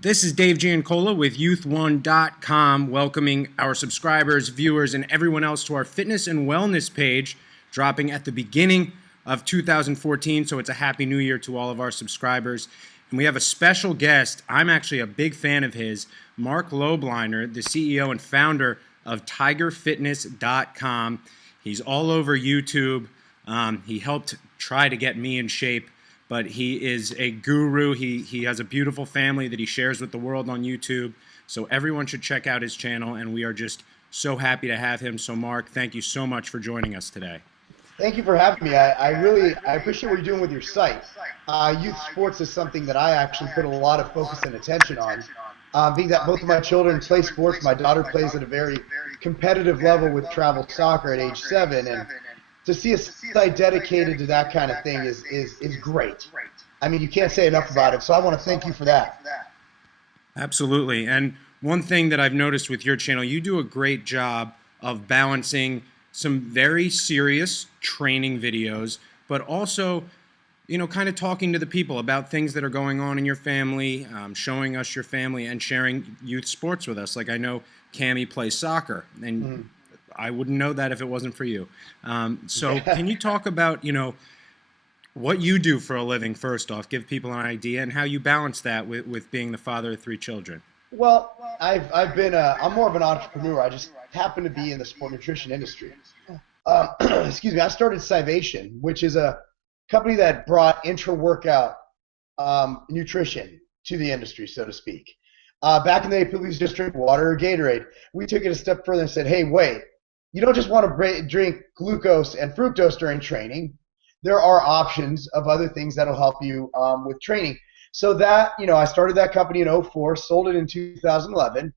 This is Dave Giancola with Youth1.com, welcoming our subscribers, viewers, and everyone else to our fitness and wellness page, dropping at the beginning of 2014. So it's a happy new year to all of our subscribers. And we have a special guest. I'm actually a big fan of his, Marc Lobliner, the CEO and founder of TigerFitness.com. He's all over YouTube. He helped try to get me in shape, but he is a guru. He has a beautiful family that he shares with the world on YouTube. So everyone should check out his channel, and we are just so happy to have him. So Marc, thank you so much for joining us today. Thank you for having me. I appreciate what you're doing with your site. Youth sports is something that I actually put a lot of focus and attention on. Being that both of my children play sports, my daughter plays at a very competitive level with travel soccer at age 7, and to see a site dedicated to that kind of thing is great. I mean, you can't say enough about it, so I want to thank you for that. Absolutely. And one thing that I've noticed with your channel, you do a great job of balancing some very serious training videos, but also, kind of talking to the people about things that are going on in your family, showing us your family, and sharing youth sports with us. Like I know Cammie plays soccer, and I wouldn't know that if it wasn't for you. So can you talk about, what you do for a living, first off, give people an idea, and how you balance that with being the father of 3 children? Well, I'm more of an entrepreneur. I just happen to be in the sport nutrition industry. Excuse me. I started Civation, which is a company that brought intra-workout nutrition to the industry, so to speak. Back in the day, people used to just drink water or Gatorade. We took it a step further and said, hey, wait, you don't just want to drink glucose and fructose during training. There are options of other things that will help you with training. So that, I started that company in 2004, sold it in 2011.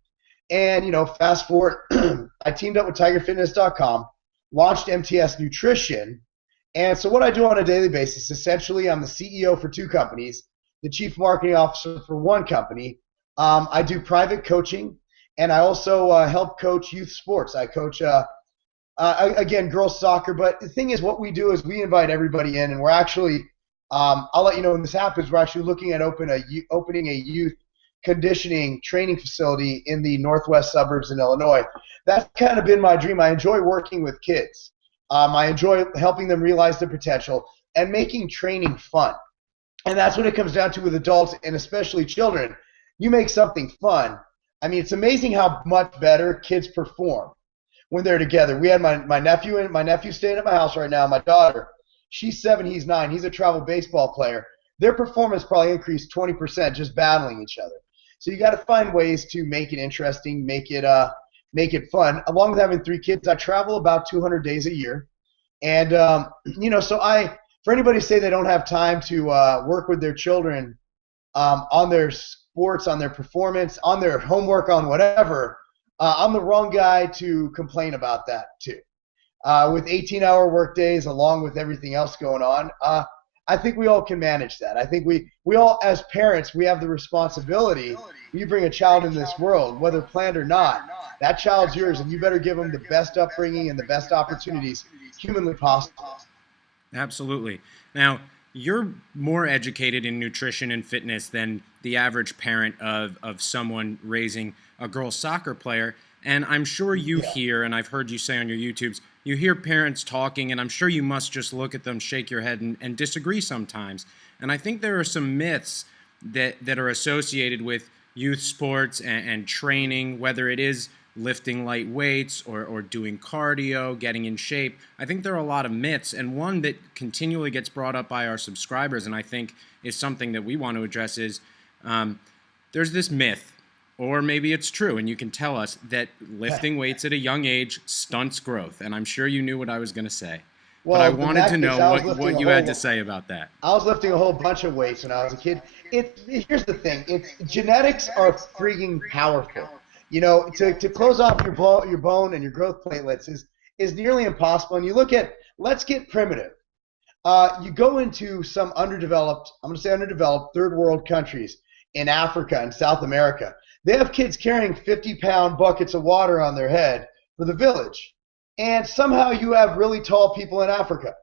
And, fast forward, I teamed up with TigerFitness.com, launched MTS Nutrition. And so what I do on a daily basis, essentially, I'm the CEO for 2 companies, the chief marketing officer for 1 company. I do private coaching, and I also help coach youth sports. I coach, again, girls soccer. But the thing is, what we do is we invite everybody in, and we're actually, I'll let you know when this happens, we're actually looking at opening a youth conditioning training facility in the northwest suburbs in Illinois. That's kind of been my dream. I enjoy working with kids. I enjoy helping them realize their potential and making training fun. And that's what it comes down to with adults and especially children. You make something fun. I mean, it's amazing how much better kids perform when they're together. We had my nephew staying at my house right now. My daughter, she's 7, he's 9. He's a travel baseball player. Their performance probably increased 20% just battling each other. So you got to find ways to make it interesting, make it fun. Along with having 3 kids, I travel about 200 days a year. And, for anybody to say they don't have time to work with their children on their sports, on their performance, on their homework, on whatever, I'm the wrong guy to complain about that too. With 18-hour work days, along with everything else going on, I think we all can manage that. I think we all, as parents, we have the responsibility. You bring a child in this world, whether planned or not, that child's yours, and you better give them the best upbringing and the best opportunities humanly possible. Absolutely. Now, you're more educated in nutrition and fitness than the average parent of someone raising a girl soccer player. And I'm sure you hear, and I've heard you say on your YouTubes, you hear parents talking, and I'm sure you must just look at them, shake your head, and disagree sometimes. And I think there are some myths that are associated with youth sports and training, whether it is lifting light weights or doing cardio, getting in shape. I think there are a lot of myths, and one that continually gets brought up by our subscribers, and I think is something that we want to address, is there's this myth, or maybe it's true, and you can tell us, that lifting weights at a young age stunts growth. And I'm sure you knew what I was going to say. Well, but I wanted to know what you had to say about that. I was lifting a whole bunch of weights when I was a kid. Here's the thing. Genetics are freaking powerful. To close off your bone and your growth platelets is nearly impossible. And you look at, let's get primitive. You go into some underdeveloped, I'm going to say underdeveloped, third world countries in Africa and South America. They have kids carrying 50-pound buckets of water on their head for the village. And somehow you have really tall people in Africa.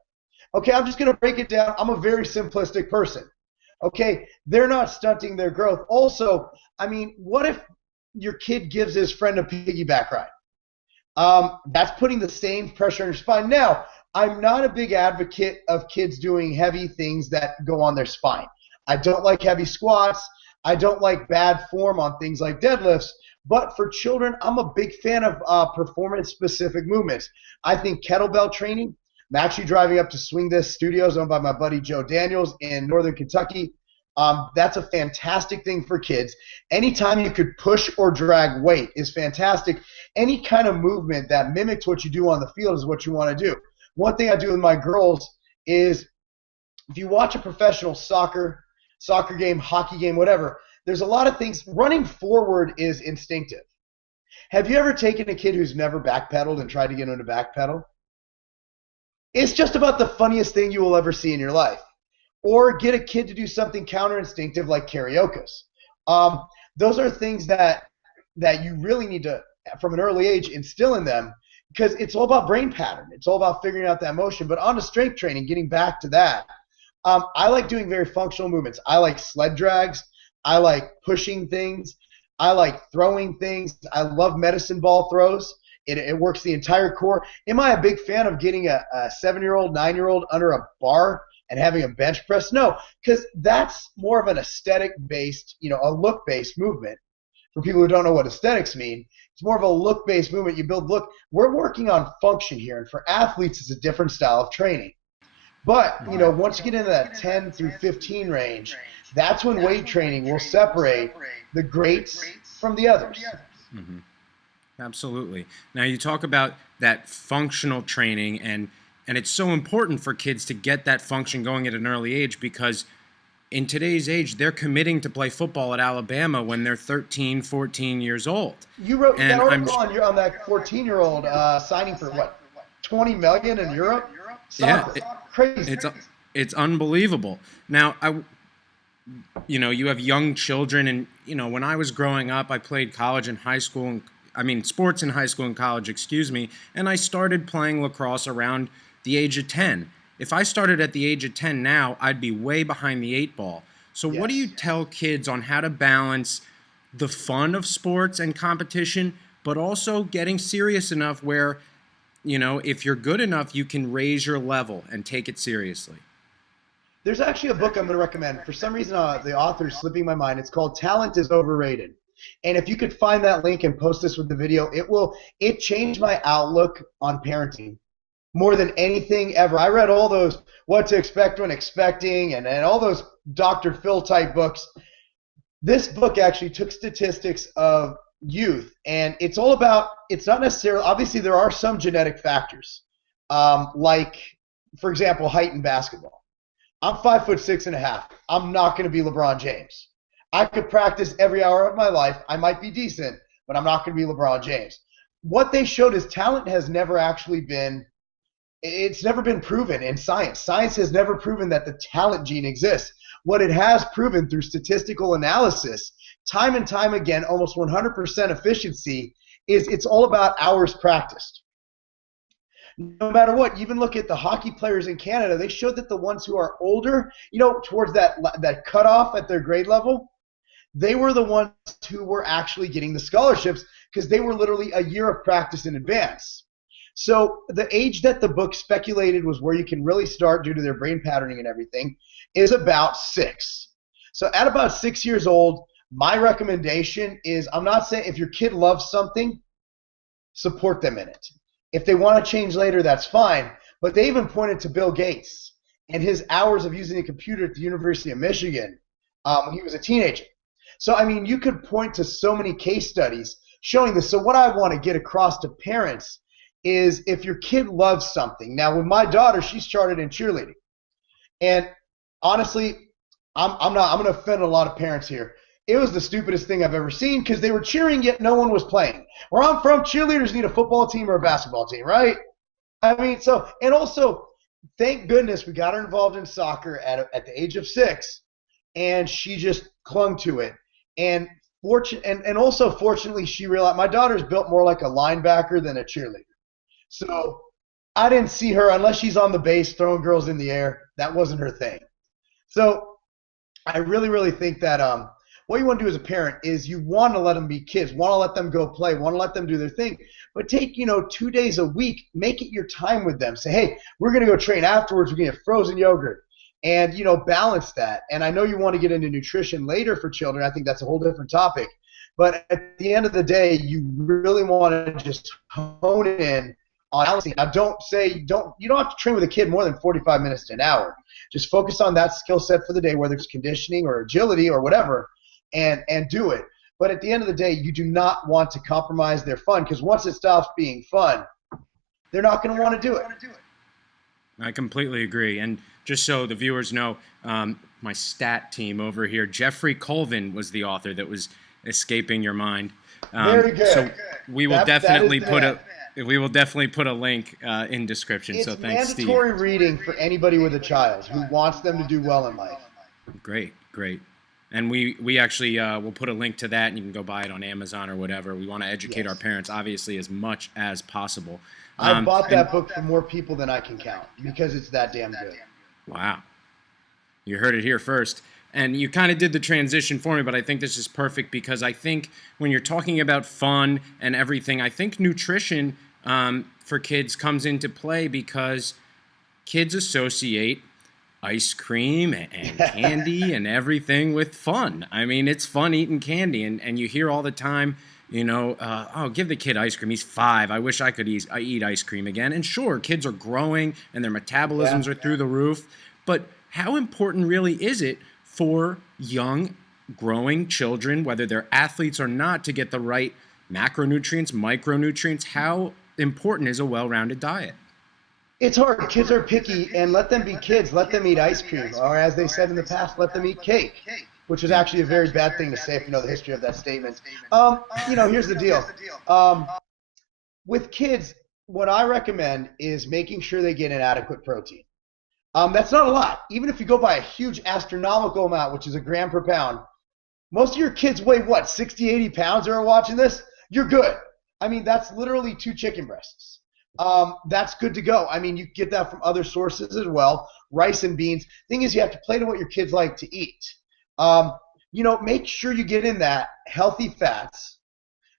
Okay, I'm just going to break it down. I'm a very simplistic person. Okay, they're not stunting their growth. Also, I mean, what if your kid gives his friend a piggyback ride? That's putting the same pressure on your spine. Now, I'm not a big advocate of kids doing heavy things that go on their spine. I don't like heavy squats. I don't like bad form on things like deadlifts. But for children, I'm a big fan of performance specific movements. I think kettlebell training. I'm actually driving up to Swing This Studios, owned by my buddy Joe Daniels in Northern Kentucky. That's a fantastic thing for kids. Anytime you could push or drag weight is fantastic. Any kind of movement that mimics what you do on the field is what you want to do. One thing I do with my girls is if you watch a professional soccer game, hockey game, whatever, there's a lot of things. Running forward is instinctive. Have you ever taken a kid who's never backpedaled and tried to get him to backpedal? It's just about the funniest thing you will ever see in your life. Or get a kid to do something counterinstinctive like karaoke. Um, those are things that you really need to, from an early age, instill in them because it's all about brain pattern. It's all about figuring out that motion. But on to strength training, getting back to that, I like doing very functional movements. I like sled drags. I like pushing things. I like throwing things. I love medicine ball throws. It works the entire core. Am I a big fan of getting a 7-year-old, 9-year-old under a bar and having a bench press? No, because that's more of an aesthetic-based, a look-based movement. For people who don't know what aesthetics mean, it's more of a look-based movement. You build look. We're working on function here, and for athletes, it's a different style of training. But, once you get into that 10 through 15 range, that's when weight training will separate the greats from the others. Mm-hmm. Absolutely. Now you talk about that functional training, and it's so important for kids to get that function going at an early age because in today's age, they're committing to play football at Alabama when they're 13, 14 years old. You wrote that article on that 14-year-old signing for what, 20 million in Europe? Yeah, Crazy. it's unbelievable. Now, you have young children, and when I was growing up, I played college and high school, sports in high school and college, excuse me, and I started playing lacrosse around the age of 10. If I started at the age of 10 now, I'd be way behind the 8 ball. So What do you tell kids on how to balance the fun of sports and competition, but also getting serious enough where, if you're good enough, you can raise your level and take it seriously? There's actually a book I'm going to recommend. For some reason, the author's slipping my mind. It's called Talent is Overrated. And if you could find that link and post this with the video, it changed my outlook on parenting more than anything ever. I read all those What to Expect When Expecting and all those Dr. Phil type books. This book actually took statistics of youth, and it's not necessarily, obviously there are some genetic factors, like, for example, height in basketball. I'm 5'6.5". I'm not going to be LeBron James. I could practice every hour of my life. I might be decent, but I'm not going to be LeBron James. What they showed is talent has never actually been, it's never been proven in science. Science has never proven that the talent gene exists. What it has proven through statistical analysis, time and time again, almost 100% efficiency, is it's all about hours practiced. No matter what, you even look at the hockey players in Canada, they showed that the ones who are older, towards that cutoff at their grade level, they were the ones who were actually getting the scholarships because they were literally a year of practice in advance. So the age that the book speculated was where you can really start due to their brain patterning and everything is about 6. So at about 6 years old, my recommendation is, I'm not saying if your kid loves something, support them in it. If they want to change later, that's fine. But they even pointed to Bill Gates and his hours of using a computer at the University of Michigan when he was a teenager. So, you could point to so many case studies showing this. So what I want to get across to parents is if your kid loves something. Now, with my daughter, she started in cheerleading. And honestly, I'm going to offend a lot of parents here. It was the stupidest thing I've ever seen because they were cheering, yet no one was playing. Where I'm from, cheerleaders need a football team or a basketball team, right? And also, thank goodness we got her involved in soccer at the age of 6, and she just clung to it. And also, fortunately, she realized my daughter's built more like a linebacker than a cheerleader. So I didn't see her, unless she's on the base throwing girls in the air, that wasn't her thing. So I really, really think that what you want to do as a parent is you want to let them be kids, want to let them go play, want to let them do their thing, but take 2 days a week, make it your time with them. Say, hey, we're gonna go train afterwards. We're gonna get frozen yogurt, and balance that. And I know you want to get into nutrition later for children. I think that's a whole different topic. But at the end of the day, you really want to just hone in on balancing. Now, you don't have to train with a kid more than 45 minutes to an hour. Just focus on that skill set for the day, whether it's conditioning or agility or whatever, and do it. But at the end of the day, you do not want to compromise their fun, because once it stops being fun, they're not going to want to do it. I completely agree. And just so the viewers know, my stat team over here, Jeffrey Colvin was the author that was escaping your mind. Very good. So we will definitely put a link in description. It's so thanks, Steve. mandatory reading for anybody with a child who wants them to do well in life. Great. And we actually will put a link to that, and you can go buy it on Amazon or whatever. We want to educate our parents, obviously, as much as possible. I bought that book for more people than I can count because it's that damn good. Wow. You heard it here first. And you kind of did the transition for me, but I think this is perfect because I think when you're talking about fun and everything, I think nutrition for kids comes into play because kids associate ice cream and candy and everything with fun. I mean, it's fun eating candy, and you hear all the time, oh, give the kid ice cream. He's 5. I wish I could eat ice cream again. And sure, kids are growing and their metabolisms are through the roof, but how important really is it for young, growing children, whether they're athletes or not, to get the right macronutrients, micronutrients? How important is a well-rounded diet? It's hard. Kids are picky, and let them be kids. Let them eat ice cream, or as they said in the past, let them eat cake, which was actually a very bad thing to say if you know the history of that statement. Here's the deal. With kids, what I recommend is making sure they get an adequate protein. That's not a lot. Even if you go by a huge astronomical amount, which is a gram per pound, most of your kids weigh, 60, 80 pounds who are watching this? You're good. I mean, that's literally 2 chicken breasts. That's good to go. I mean, you get that from other sources as well, rice and beans. Thing is, you have to play to what your kids like to eat. Make sure you get in that healthy fats.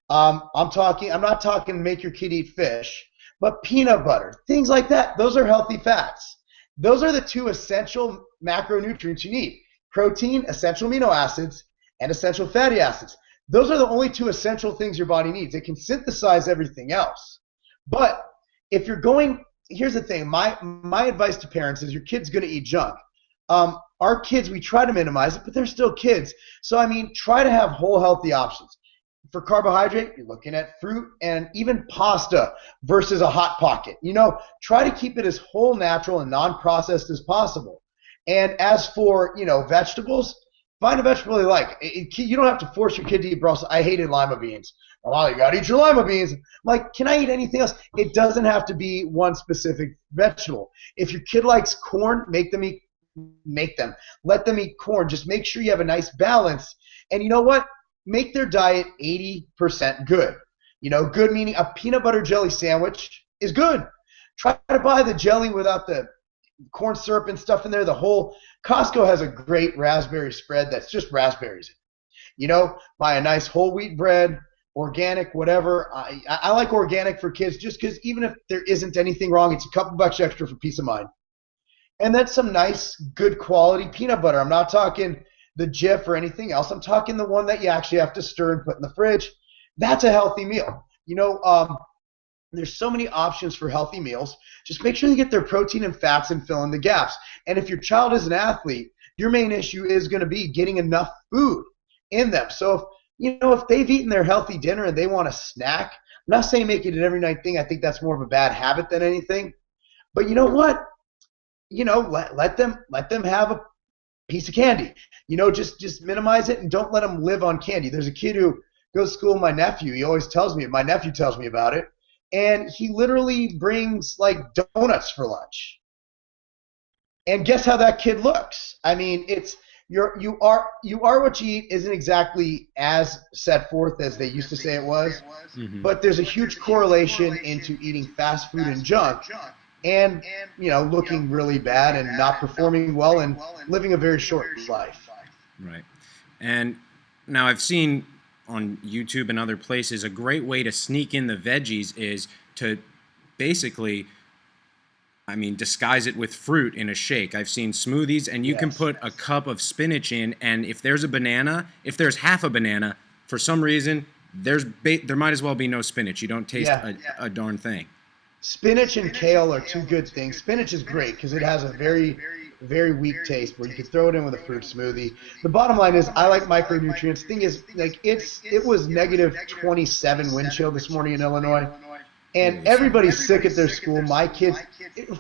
I'm not talking make your kid eat fish, but peanut butter, things like that. Those are healthy fats. Those are the 2 essential macronutrients you need: protein, essential amino acids, and essential fatty acids. Those are the only 2 essential things your body needs. It can synthesize everything else. But if you're here's the thing, my advice to parents is your kid's going to eat junk. Our kids, we try to minimize it, but they're still kids. So, I mean, try to have whole healthy options. For carbohydrate, you're looking at fruit and even pasta versus a Hot Pocket. Try to keep it as whole, natural, and non-processed as possible. And as for, vegetables, find a vegetable they like. You don't have to force your kid to eat Brussels. I hated lima beans. Oh, you got to eat your lima beans. I'm like, can I eat anything else? It doesn't have to be one specific vegetable. If your kid likes corn, make them. Let them eat corn. Just make sure you have a nice balance. And you know what? Make their diet 80% good. Good meaning a peanut butter jelly sandwich is good. Try to buy the jelly without the corn syrup and stuff in there. Costco has a great raspberry spread that's just raspberries. Buy a nice whole wheat bread, organic, whatever. I like organic for kids just because even if there isn't anything wrong, it's a couple bucks extra for peace of mind. And then some nice, good quality peanut butter. I'm not talking the Jif or anything else. I'm talking the one that you actually have to stir and put in the fridge. That's a healthy meal. There's so many options for healthy meals. Just make sure you get their protein and fats and fill in the gaps. And if your child is an athlete, your main issue is going to be getting enough food in them. So if they've eaten their healthy dinner and they want a snack, I'm not saying make it an every night thing. I think that's more of a bad habit than anything. But you know what? Let them have a piece of candy. Just minimize it and don't let them live on candy. There's a kid who goes to school with my nephew. My nephew tells me about it. And he literally brings like donuts for lunch. And guess how that kid looks? I mean, you are what you eat isn't exactly as set forth as they used to say it was. Mm-hmm. But there's a huge correlation into eating fast food and junk and looking really bad and not performing well and living a very short life. Right. And now I've seen on YouTube and other places a great way to sneak in the veggies is to basically, I mean, disguise it with fruit in a shake. I've seen smoothies, and you can Yes. put a cup of spinach in, and if there's a banana, if there's half a banana, for some reason, there might as well be no spinach. You don't taste Yeah. a darn thing. Spinach and kale are two good things. Spinach is great because it has a very weak taste where you could throw it in with a fruit smoothie. The bottom line is I like micronutrients. Thing is, like it was negative 27 wind chill this morning in Illinois, and Holy smokes. everybody's sick at their school. My kids,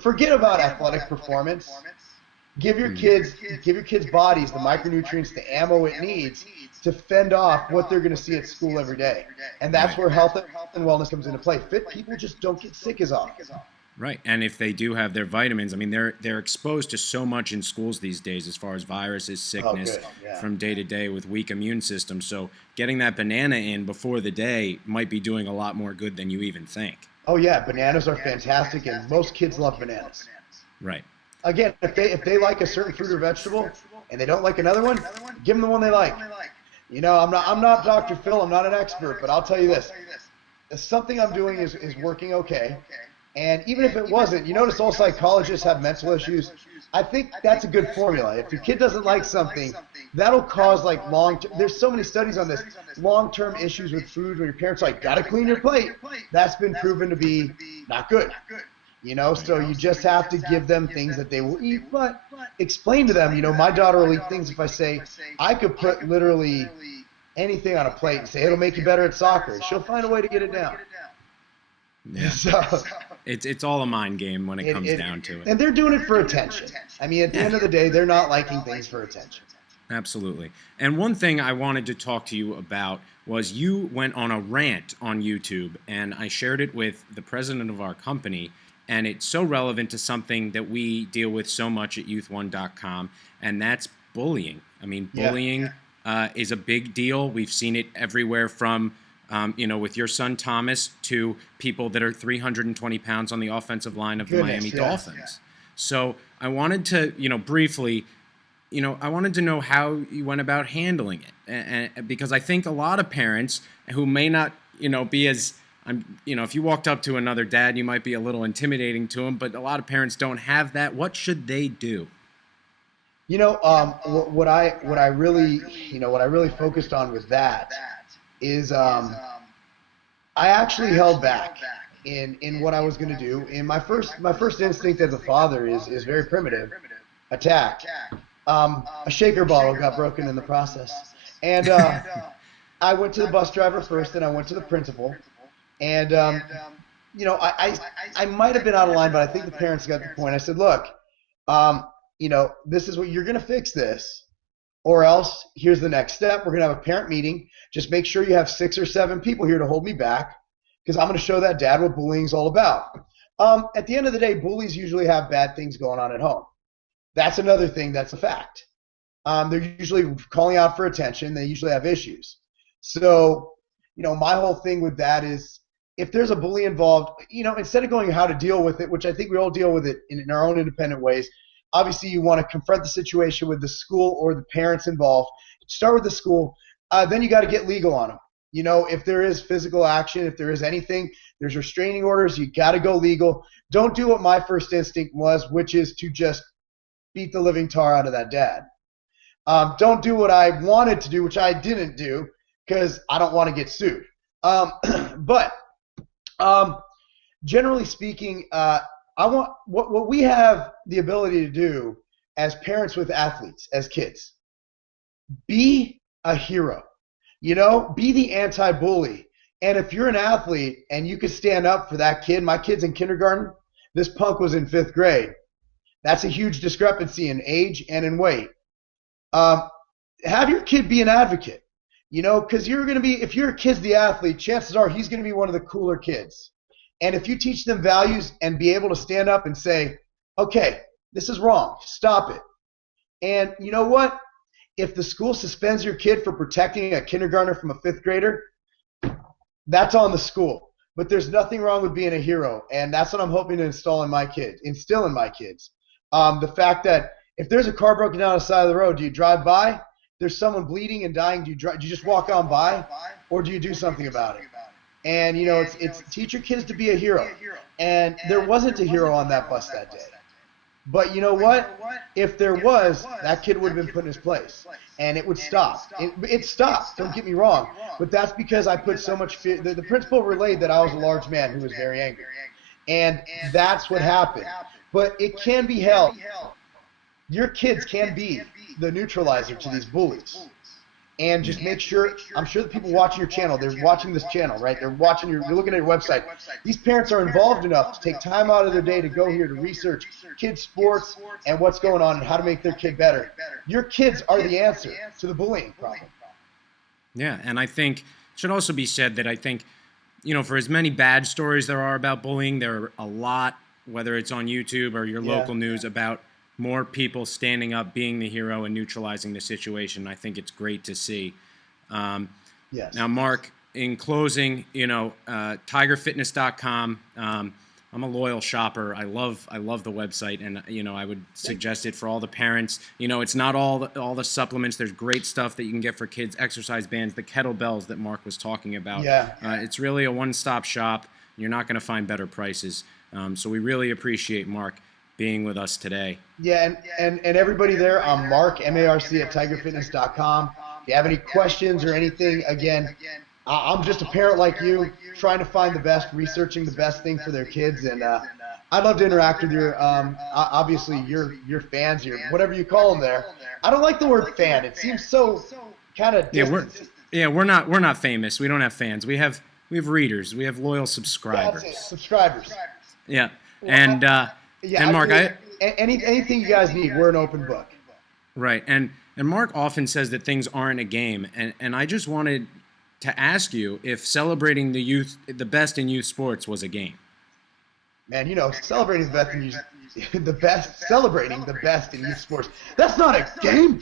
forget about athletic performance. Give your Mhm. kids give your kids' bodies the micronutrients, the ammo it needs to fend off what they're going to see at school every day. And that's Right. where health and wellness comes into play. Fit people just don't get sick as often. Right, and if they do have their vitamins, I mean, they're exposed to so much in schools these days, as far as viruses, Oh, sickness good. Yeah. from day to day with weak immune systems. So getting that banana in before the day might be doing a lot more good than you even think. Oh yeah, bananas are fantastic, and most kids love bananas. Right. Again, if they like a certain fruit or vegetable and they don't like another one, give them the one they like. I'm not Dr. Phil. I'm not an expert, but I'll tell you this: something I'm doing is working okay. And even if it wasn't, you notice all psychologists have mental issues. I think that's a good formula. If your kid doesn't like something, that'll cause like there's so many studies on this, long-term issues with food where your parents are like, gotta clean your plate. That's been proven to be not good. So you just have to give them things that they will eat, but explain to them, my daughter will eat things if I say, I could put literally anything on a plate and say, it'll make you better at soccer. She'll find a way to get it down. Yeah. So It's all a mind game when it it, comes it, down to it. and they're doing it for attention. I mean, at the end of the day, they're not liking things for attention. Absolutely. And one thing I wanted to talk to you about was you went on a rant on YouTube, and I shared it with the president of our company, and it's so relevant to something that we deal with so much at youth1.com, and that's bullying. I mean, Yeah. bullying is a big deal. We've seen it everywhere from, with your son Thomas to people that are 320 pounds on the offensive line of the Goodness, Miami yeah. Dolphins. So I wanted to, briefly, I wanted to know how you went about handling it, and because I think a lot of parents who may not, be as, if you walked up to another dad, you might be a little intimidating to them, but a lot of parents don't have that. What should they do? What I really focused on with that is I actually held back in what I was going to do. And my first instinct as a father is very primitive, attack. A shaker bottle got broken in the process, and I went to the bus driver first, and I went to the principal, and I might have been out of line, but I think the parents got the point. I said, look, this is what you're going to fix this, or else here's the next step. We're going to have a parent meeting. Just make sure you have 6 or 7 people here to hold me back, because I'm going to show that dad what bullying's all about. At the end of the day, bullies usually have bad things going on at home. That's another thing that's a fact. They're usually calling out for attention. They usually have issues. So, my whole thing with that is if there's a bully involved, instead of going how to deal with it, which I think we all deal with it in our own independent ways, obviously you want to confront the situation with the school or the parents involved. Start with the school. Then you got to get legal on them. If there is physical action, if there is anything, there's restraining orders, you got to go legal. Don't do what my first instinct was, which is to just beat the living tar out of that dad. Don't do what I wanted to do, which I didn't do, because I don't want to get sued. But generally speaking, I want what we have the ability to do as parents with athletes, as kids. Be a hero. Be the anti-bully. And if you're an athlete and you could stand up for that kid, my kid's in kindergarten, this punk was in 5th grade. That's a huge discrepancy in age and in weight. Have your kid be an advocate, because if your kid's the athlete, chances are he's going to be one of the cooler kids. And if you teach them values and be able to stand up and say, okay, this is wrong, stop it. And you know what? If the school suspends your kid for protecting a kindergartner from a 5th grader, that's on the school. But there's nothing wrong with being a hero. And that's what I'm hoping to instill in my kids. The fact that if there's a car broken down on the side of the road, do you drive by? there's someone bleeding and dying, do you just walk on by, or do you do something about it? And it's teach your kids to be a hero. And there wasn't a hero on that bus that day. But you know what? If there was, that kid would have been put in his place, and it would stop. It stopped. Don't get me wrong, but that's because I put so much fear. The principal relayed that I was a large man who was very angry, and that's what happened. But it can be helped. Your kids can be the neutralizer to these bullies. And just make sure, I'm sure the people watching your channel, they're watching this channel, right? They're watching they're looking at your website. These parents are involved enough to take time out of their day to go here to research kids' sports and what's going on and how to make their kid better. Your kids are the answer to the bullying problem. Yeah, and I think it should also be said that I think, for as many bad stories there are about bullying, there are a lot, whether it's on YouTube or your local news, about more people standing up, being the hero, and neutralizing the situation. I think it's great to see. Yes. Now, Marc, in closing, tigerfitness.com. I'm a loyal shopper. I love the website, and I would suggest it for all the parents. It's not all the supplements. There's great stuff that you can get for kids: exercise bands, the kettlebells that Marc was talking about. Yeah. It's really a one-stop shop. You're not going to find better prices. So we really appreciate Marc being with us today. Yeah, and everybody there, I'm Marc, M-A-R-C, at tigerfitness.com. If you have any questions or anything, again, I'm just a parent like you, trying to find the best, researching the best thing for their kids, and I'd love to interact with your, obviously, your fans, your whatever you call them there. I don't like the word fan. It seems so kind of distant. We're not famous. We don't have fans. We have readers. We have loyal subscribers. That's it, subscribers. Yeah, and Marc, anything you guys need, we're an open book. Right, and Marc often says that things aren't a game, and I just wanted to ask you if celebrating the best in youth sports was a game. Man, celebrating the best in youth sports. That's not a game.